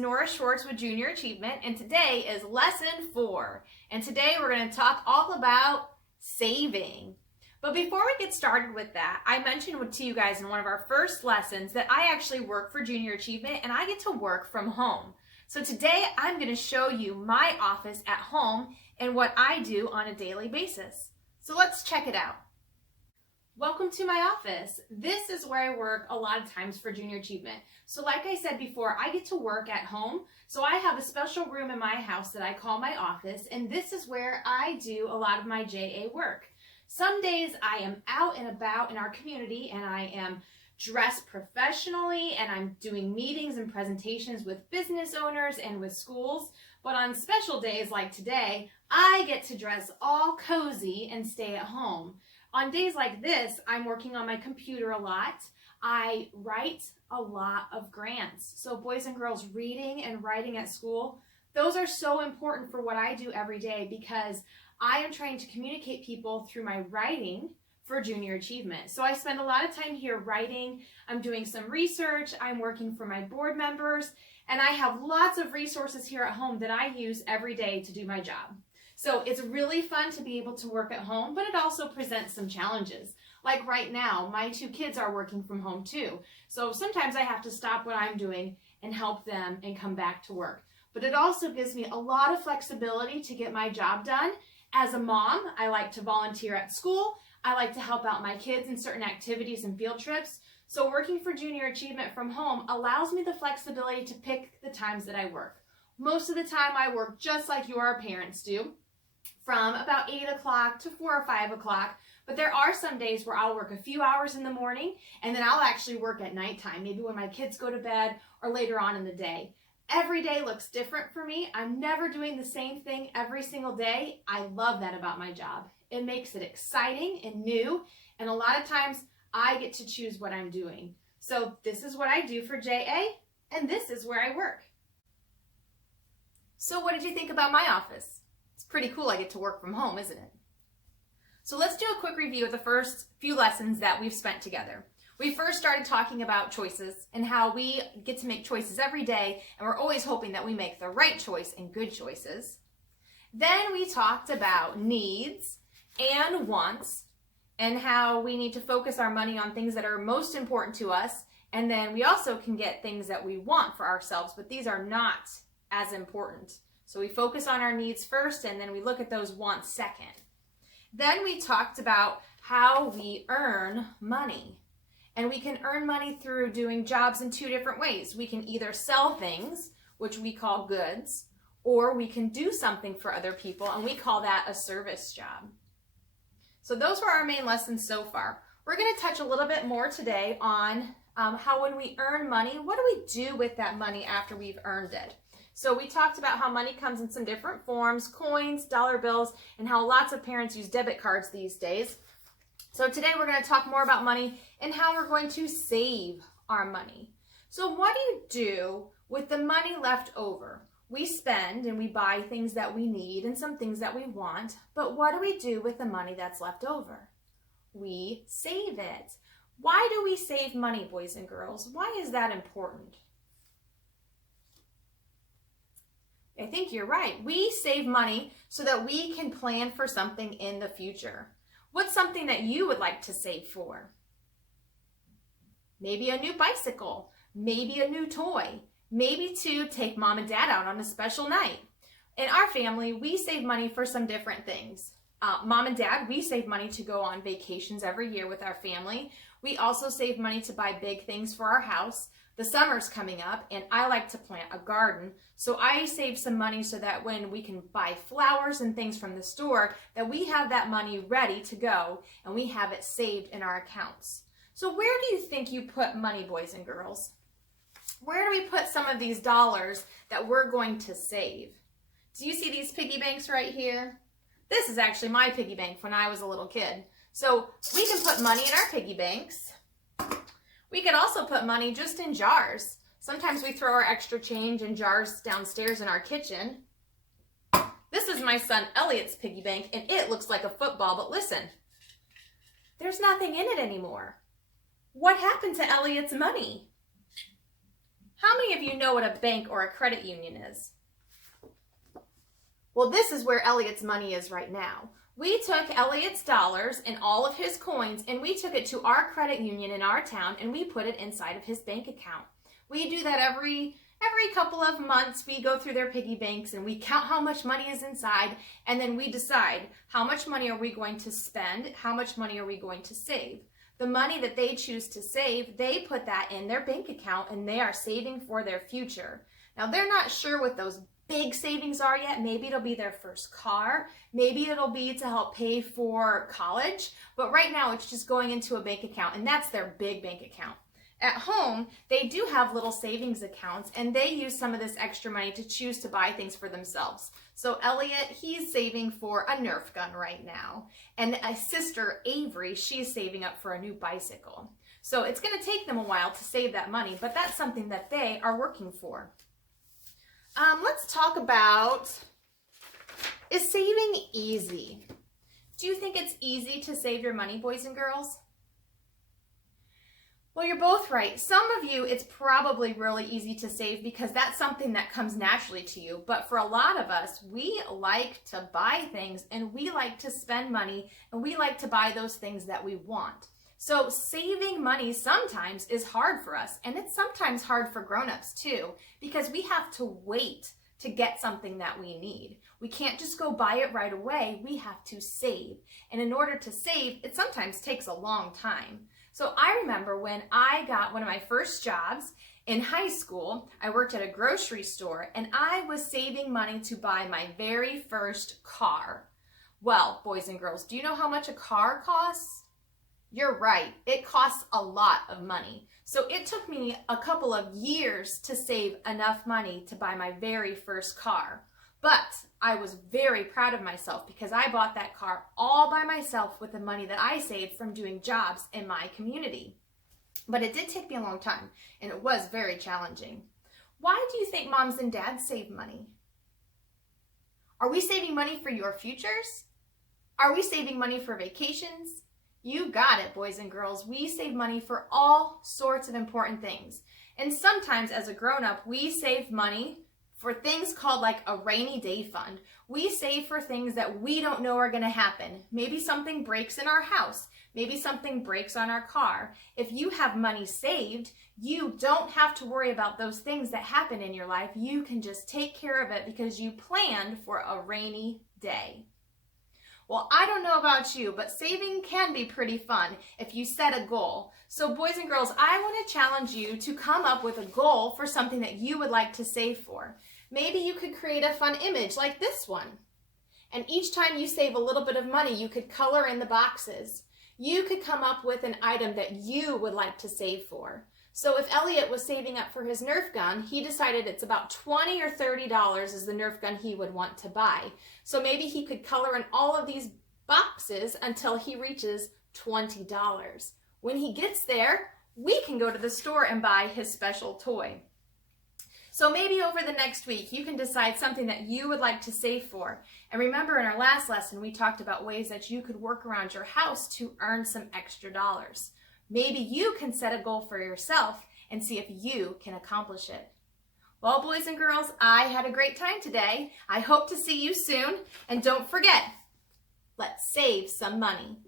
Nora Schwartz with Junior Achievement, and today is lesson 4. And today we're going to talk all about saving. But before we get started with that, I mentioned to you guys in one of our first lessons that I actually work for Junior Achievement and I get to work from home. So today I'm going to show you my office at home and what I do on a daily basis. So let's check it out. Welcome to my office. This is where I work a lot of times for Junior Achievement. So like I said before, I get to work at home. So I have a special room in my house that I call my office, and this is where I do a lot of my JA work. Some days I am out and about in our community and I am dressed professionally and I'm doing meetings and presentations with business owners and with schools. But on special days like today, I get to dress all cozy and stay at home. On days like this, I'm working on my computer a lot. I write a lot of grants. So boys and girls reading and writing at school, those are so important for what I do every day because I am trying to communicate people through my writing for Junior Achievement. So I spend a lot of time here writing. I'm doing some research. I'm working for my board members, and I have lots of resources here at home that I use every day to do my job. So it's really fun to be able to work at home, but it also presents some challenges. Like right now, my 2 kids are working from home too. So sometimes I have to stop what I'm doing and help them and come back to work. But it also gives me a lot of flexibility to get my job done. As a mom, I like to volunteer at school. I like to help out my kids in certain activities and field trips. So working for Junior Achievement from home allows me the flexibility to pick the times that I work. Most of the time I work just like your parents do, from about 8 o'clock to 4 or 5 o'clock. But there are some days where I'll work a few hours in the morning and then I'll actually work at nighttime, maybe when my kids go to bed or later on in the day. Every day looks different for me. I'm never doing the same thing every single day. I love that about my job. It makes it exciting and new, and a lot of times I get to choose what I'm doing. So this is what I do for JA, and this is where I work. So what did you think about my office? It's pretty cool I get to work from home, isn't it? So let's do a quick review of the first few lessons that we've spent together. We first started talking about choices and how we get to make choices every day, and we're always hoping that we make the right choice and good choices. Then we talked about needs and wants and how we need to focus our money on things that are most important to us, and then we also can get things that we want for ourselves, but these are not as important. So we focus on our needs first, and then we look at those wants second. Then we talked about how we earn money. And we can earn money through doing jobs in 2 different ways. We can either sell things, which we call goods, or we can do something for other people, and we call that a service job. So those were our main lessons so far. We're going to touch a little bit more today on how when we earn money, what do we do with that money after we've earned it? So we talked about how money comes in some different forms, coins, dollar bills, and how lots of parents use debit cards these days. So today we're going to talk more about money and how we're going to save our money. So what do you do with the money left over? We spend and we buy things that we need and some things that we want, but what do we do with the money that's left over? We save it. Why do we save money, boys and girls? Why is that important? I think you're right. We save money so that we can plan for something in the future. What's something that you would like to save for? Maybe a new bicycle, maybe a new toy, maybe to take mom and dad out on a special night. In our family, we save money for some different things. Mom and dad, we save money to go on vacations every year with our family. We also save money to buy big things for our house. The summer's coming up and I like to plant a garden. So I save some money so that when we can buy flowers and things from the store, that we have that money ready to go and we have it saved in our accounts. So where do you think you put money, boys and girls? Where do we put some of these dollars that we're going to save? Do you see these piggy banks right here? This is actually my piggy bank when I was a little kid. So we can put money in our piggy banks. We could also put money just in jars. Sometimes we throw our extra change in jars downstairs in our kitchen. This is my son Elliot's piggy bank, and it looks like a football, but listen, there's nothing in it anymore. What happened to Elliot's money? How many of you know what a bank or a credit union is? Well, this is where Elliot's money is right now. We took Elliot's dollars and all of his coins and we took it to our credit union in our town and we put it inside of his bank account. We do that every couple of months. We go through their piggy banks and we count how much money is inside, and then we decide how much money are we going to spend, how much money are we going to save. The money that they choose to save, they put that in their bank account and they are saving for their future. Now, they're not sure what those big savings are yet. Maybe it'll be their first car. Maybe it'll be to help pay for college. But right now, it's just going into a bank account, and that's their big bank account. At home, they do have little savings accounts, and they use some of this extra money to choose to buy things for themselves. So Elliot, he's saving for a Nerf gun right now. And a sister, Avery, she's saving up for a new bicycle. So it's going to take them a while to save that money, but that's something that they are working for. Let's talk about, is saving easy? Do you think it's easy to save your money, boys and girls? Well, you're both right. Some of you, it's probably really easy to save because that's something that comes naturally to you. But for a lot of us, we like to buy things and we like to spend money and we like to buy those things that we want. So saving money sometimes is hard for us, and it's sometimes hard for grown-ups too, because we have to wait to get something that we need. We can't just go buy it right away. We have to save. And in order to save, it sometimes takes a long time. So I remember when I got one of my first jobs in high school, I worked at a grocery store and I was saving money to buy my very first car. Well, boys and girls, do you know how much a car costs? You're right, it costs a lot of money. So it took me a couple of years to save enough money to buy my very first car. But I was very proud of myself because I bought that car all by myself with the money that I saved from doing jobs in my community. But it did take me a long time, and it was very challenging. Why do you think moms and dads save money? Are we saving money for your futures? Are we saving money for vacations? You got it, boys and girls. We save money for all sorts of important things. And sometimes as a grown-up, we save money for things called like a rainy day fund. We save for things that we don't know are going to happen. Maybe something breaks in our house. Maybe something breaks on our car. If you have money saved, you don't have to worry about those things that happen in your life. You can just take care of it because you planned for a rainy day. Well, I don't know about you, but saving can be pretty fun if you set a goal. So boys and girls, I want to challenge you to come up with a goal for something that you would like to save for. Maybe you could create a fun image like this one. And each time you save a little bit of money, you could color in the boxes. You could come up with an item that you would like to save for. So if Elliot was saving up for his Nerf gun, he decided it's about $20 or $30 is the Nerf gun he would want to buy. So maybe he could color in all of these boxes until he reaches $20. When he gets there, we can go to the store and buy his special toy. So maybe over the next week, you can decide something that you would like to save for. And remember, in our last lesson, we talked about ways that you could work around your house to earn some extra dollars. Maybe you can set a goal for yourself and see if you can accomplish it. Well, boys and girls, I had a great time today. I hope to see you soon. And don't forget, let's save some money.